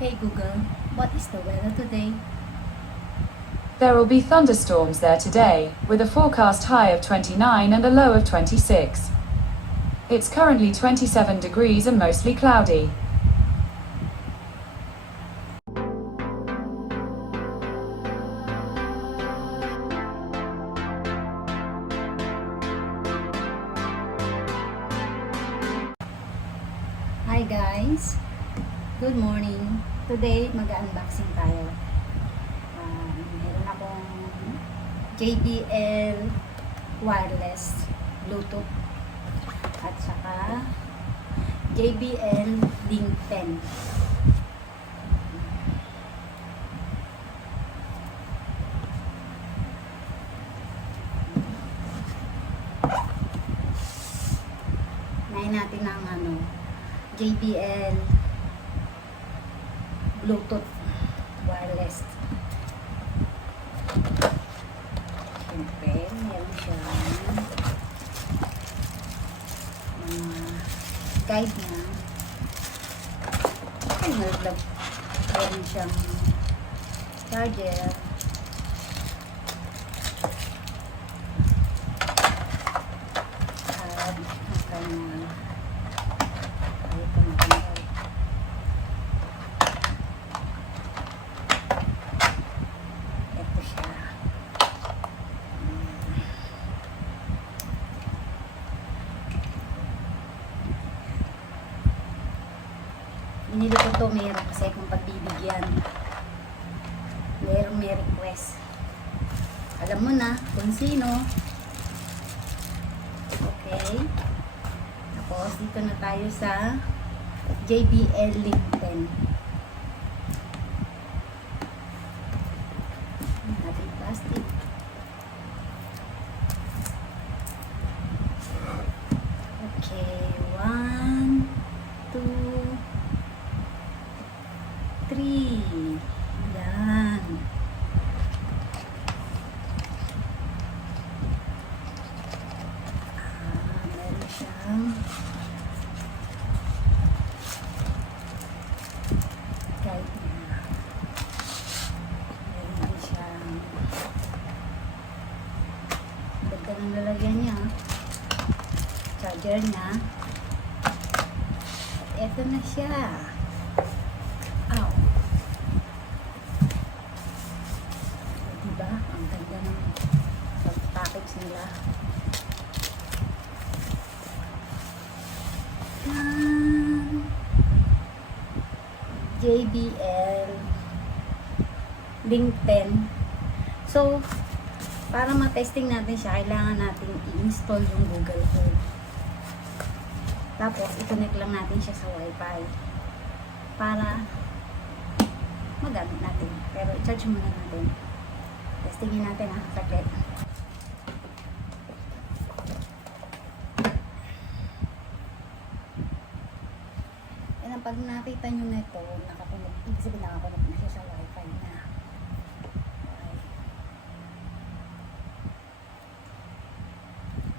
Hey Google, what is the weather today? There will be thunderstorms there today, with a forecast high of 29 and a low of 26. It's currently 27 degrees and mostly cloudy. Hi guys! Good morning! Today, mag-unboxing tayo. Meron akong JBL wireless Bluetooth at saka JBL Link 10. Nahin natin ang JBL Bluetooth wireless. Siyempre, meron siyang mga guide niya. Meron siyang charger. At ang kanyang binili ko to, mayroon kasi akong pagbibigyan. May request. Alam mo na kung sino. Okay. Tapos, dito na tayo sa JBL Link 10. Ating plastic. Okay. 1, 2, 3. Yan. Meron siyang guide niya. Meron din siyang ganda ng lalagyan niya. Charger niya. At eto na siya. Diba? Ang ganda ng pag-package nila. JBL Link 10. So, para ma-testing natin siya, kailangan natin i-install yung Google Home. Tapos, i-connect lang natin siya sa Wi-Fi para magamit natin. Pero, i-charge muna natin. Testingin natin saglit. Yan ang pag nakita nyo nito, nakakunog, ibig sabihin nakakunog na siya sa Wi-Fi na. Okay.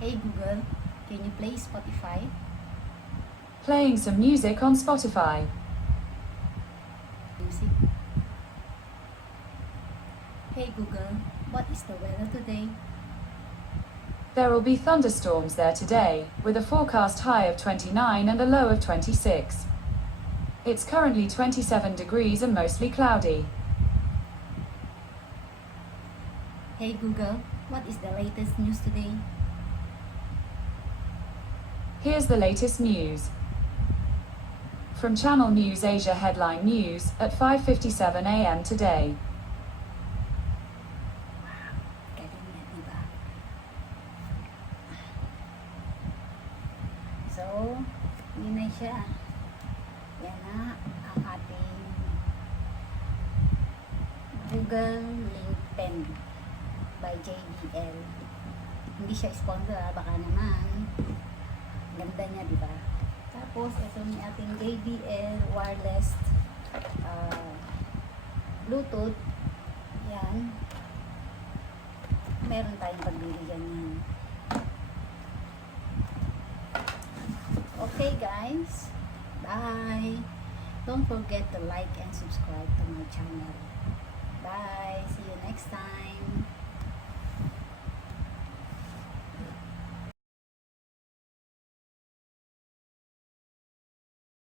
Hey Google, can you play Spotify? Playing some music on Spotify. Music. Hey Google, what is the weather today? There will be thunderstorms there today, with a forecast high of 29 and a low of 26. It's currently 27 degrees and mostly cloudy. Hey Google, what is the latest news today? Here's the latest news. From Channel News Asia headline news at 5:57 a.m. today. So, yun na siya. Yan na ang ating Google Link 10 by JBL. Hindi siya sponsor, baka naman. Ganda niya, di ba? Tapos, ito yung ating JBL wireless Bluetooth. Yan. Meron tayong pagbibigyan yan. Okay guys, bye! Don't forget to like and subscribe to my channel. Bye! See you next time!